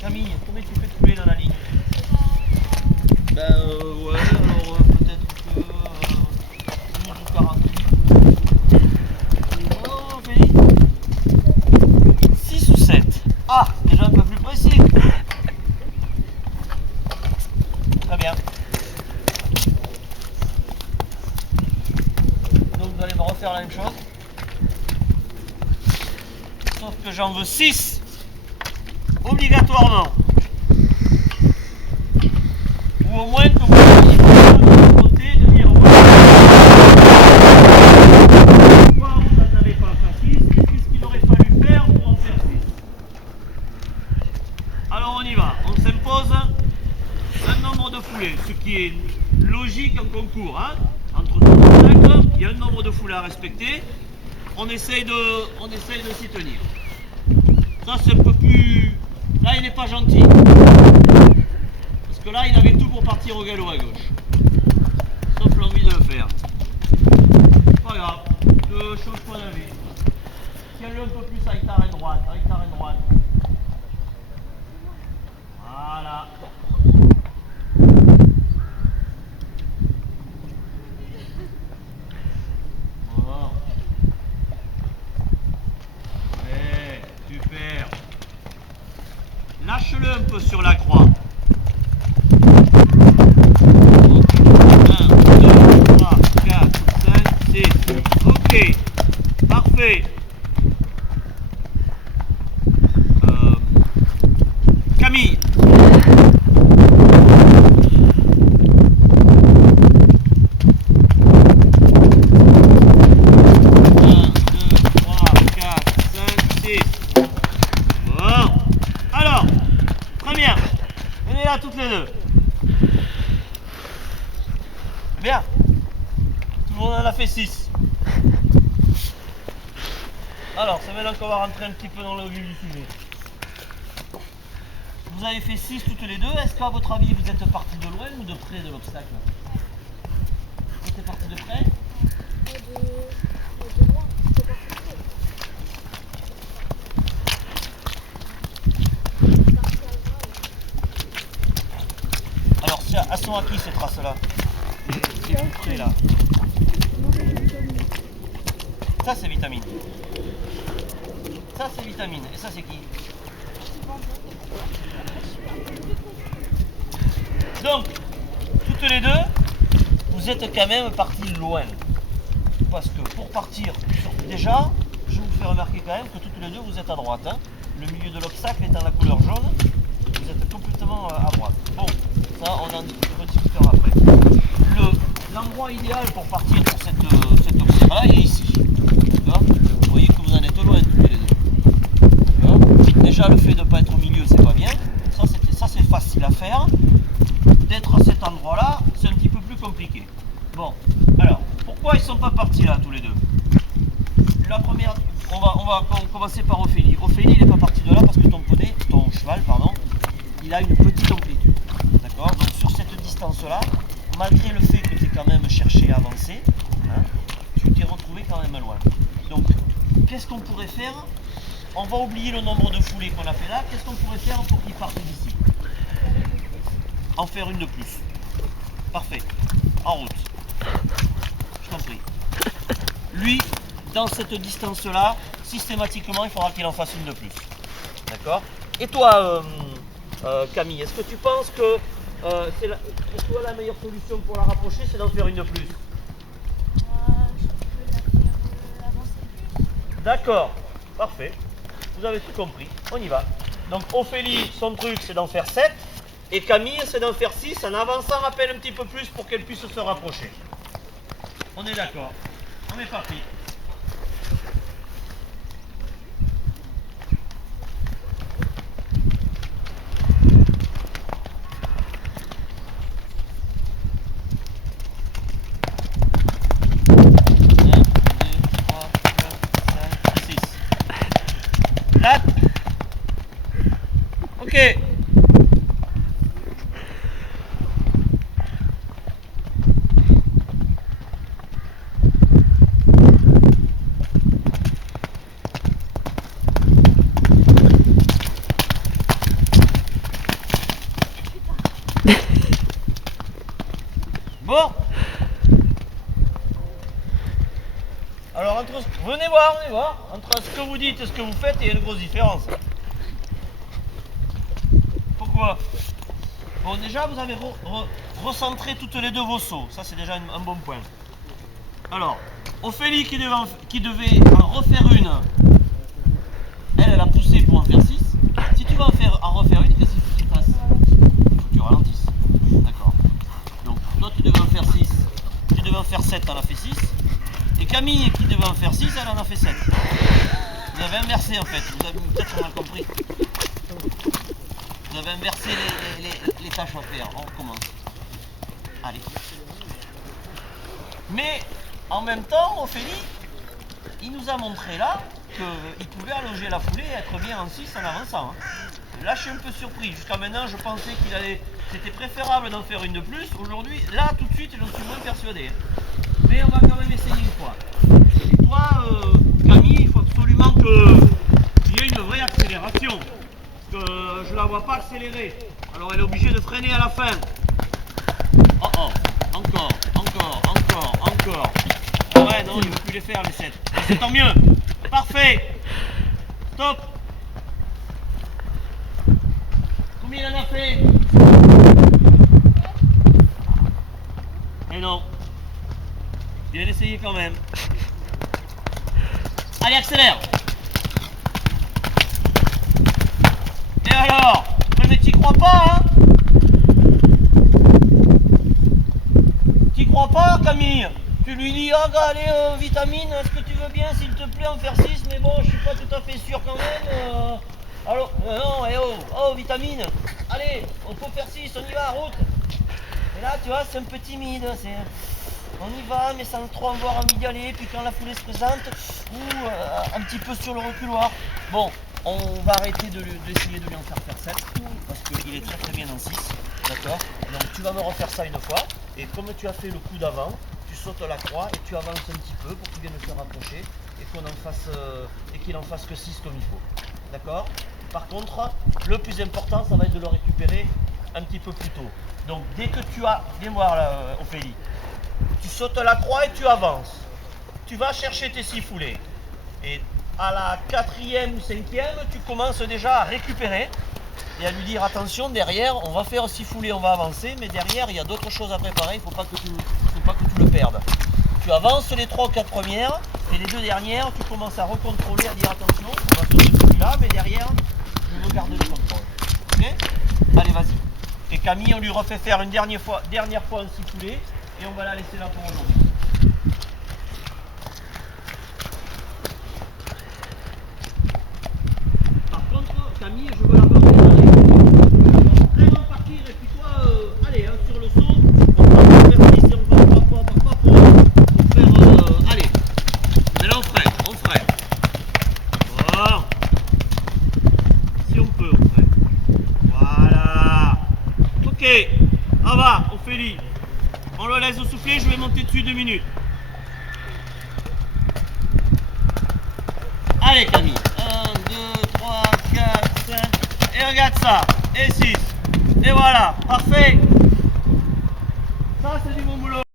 Camille, combien tu fais de foulées dans la ligne? Ouais, alors peut-être que 12 ou 48. Oh, Félix 6 ou 7. Ah, déjà un peu plus précis. Très bien. Donc vous allez me refaire la même chose. Sauf que j'en veux 6. Obligatoirement. Ou au moins que vous ayez de côté de dire pourquoi vous n'en avez pas fait 6 et qu'est-ce qu'il aurait fallu faire pour en faire 6. Alors on y va, on s'impose un nombre de foulées, ce qui est logique en concours. Hein. Entre deux obstacles, il y a un nombre de foulées à respecter, on essaye de s'y tenir. Ça c'est un peu plus... Là il n'est pas gentil. Parce que là il avait tout pour partir au galop à gauche. Sauf l'envie de le faire. Pas grave, ne change pas d'avis. Tiens-le un peu plus avec ta reine droite, Voilà. Bon. Ouais, super. Lâche-le un peu sur la croix. 1, 2, 3, 4, 5, 6. Ok. Parfait. Camille. 6. Bon. Alors, très bien. Venez là toutes les deux. Bien. Tout le monde en a fait 6. Alors, c'est maintenant qu'on va rentrer un petit peu dans le vif du sujet. Vous avez fait 6 toutes les deux. Est-ce qu'à votre avis, vous êtes partis de loin ou de près de l'obstacle? Vous êtes partis de près? De loin. Alors, elles sont à qui ces traces-là? C'est tout près là. Ça c'est vitamine. Ça c'est vitamine. Et ça c'est qui? Donc, toutes les deux, vous êtes quand même partis loin. Parce que pour partir, déjà, je vous fais remarquer quand même que toutes les deux vous êtes à droite. Hein. Le milieu de l'obstacle étant la couleur jaune, vous êtes complètement à droite. Bon, ça on en rediscutera après. L'endroit idéal pour partir pour cet obstacle-là, il est ici. Vous voyez que vous en êtes loin toutes les deux. Déjà, le fait de ne pas être au milieu, c'est pas bien. Ça c'est facile à faire. D'être à cet endroit-là, c'est un petit peu plus compliqué. Bon, alors, pourquoi ils ne sont pas partis là, tous les deux? La première, on va commencer par Ophélie. Ophélie, il n'est pas parti de là parce que ton cheval, il a une petite amplitude. D'accord? Donc sur cette distance-là, malgré le fait que tu aies quand même cherché à avancer, hein, tu t'es retrouvé quand même loin. Donc, qu'est-ce qu'on pourrait faire? On va oublier le nombre de foulées qu'on a fait là. Qu'est-ce qu'on pourrait faire pour qu'il parte d'ici? En faire une de plus. Parfait. En route. Je t'en prie. Lui, dans cette distance-là, systématiquement, il faudra qu'il en fasse une de plus. D'accord? Et toi, Camille, est-ce que tu penses que pour toi la meilleure solution pour la rapprocher, c'est d'en faire une de plus? Je peux la faire avancer plus. D'accord. Parfait. Vous avez tout compris. On y va. Donc Ophélie, son truc, c'est d'en faire 7. Et Camille, c'est d'en faire 6 en avançant à peine un petit peu plus pour qu'elle puisse se rapprocher. On est d'accord. On est parti. Là. Ok. voir, on va voir. Entre ce que vous dites et ce que vous faites, il y a une grosse différence. Pourquoi? Bon, déjà, vous avez recentré toutes les deux vos sauts. Ça, c'est déjà un bon point. Alors, Ophélie qui devait en refaire une, elle a poussé pour en faire 6. Si tu vas en refaire une, qu'est-ce qu'il faut que tu fasses? Il faut que tu ralentisses. D'accord. Donc, toi, tu devais en faire 6. Tu devais en faire 7, elle en a fait 6. Et Camille, qui devait en faire 6, elle en a fait 7. Vous avez inversé, en fait. Vous avez peut-être mal compris. Vous avez inversé les tâches à faire. On recommence. Allez. Mais, en même temps, Ophélie, il nous a montré là qu'il pouvait allonger la foulée et être bien en 6 en avançant. Là, je suis un peu surpris. Jusqu'à maintenant, je pensais c'était préférable d'en faire une de plus. Aujourd'hui, là, tout de suite, je suis moins persuadé. Mais on va quand même essayer une fois. Et toi, Camille, il faut absolument qu'il y ait une vraie accélération. Parce que je ne la vois pas accélérer. Alors, elle est obligée de freiner à la fin. Oh oh, encore. Ouais, non, il ne veut plus les faire, les 7. C'est tant mieux. Parfait. Stop. Combien il en a fait? Mais non. Bien essayé quand même. Allez, accélère. Et alors? Mais t'y crois pas, hein? T'y crois pas, Camille? Tu lui dis, ah, allez, vitamine, est-ce que tu veux bien, s'il te plaît, en faire 6? Mais bon, je suis pas tout à fait sûr quand même. Alors, non, oh, vitamine. Allez, on peut faire 6, on y va, route. Et là, tu vois, c'est un peu timide. On y va, mais sans trop avoir envie d'y aller. Puis quand la foulée se présente, un petit peu sur le reculoir. Bon, on va arrêter d'essayer de lui en faire 7, parce qu'il est très très bien en 6. D'accord? Donc tu vas me refaire ça une fois. Et comme tu as fait le coup d'avant, tu sautes la croix et tu avances un petit peu pour qu'il vienne se rapprocher et qu'il en fasse que 6 comme il faut. D'accord? Par contre, le plus important, ça va être de le récupérer un petit peu plus tôt. Donc dès que tu as, viens voir là, Ophélie, tu sautes la croix et tu avances. Tu vas chercher tes 6 foulées. Et à la 4e ou 5e, tu commences déjà à récupérer et à lui dire attention, derrière, on va faire 6 foulées, on va avancer, mais derrière, il y a d'autres choses à préparer, il ne faut pas que tu le perdes. Tu avances les 3 ou 4 premières et les 2 dernières, tu commences à recontrôler, à dire attention, on va sauter celui-là, mais derrière, je veux garder le contrôle. Ok? Allez, vas-y. Et Camille, on lui refait faire une dernière fois un 6 foulées et on va la laisser là pour aujourd'hui. Par contre, Camille, je veux la voir vraiment partir et puis toi, allez, hein, sur le saut, on va faire 6 et on va pas pour faire, allez, mais là on freine. Voilà. Si on peut, on freine. Voilà. Ok, ça va, Ophélie. On le laisse souffler, je vais monter dessus 2 minutes. Allez Camille, 1, 2, 3, 4, 5, et regarde ça, et 6, et voilà, parfait. Ça c'est du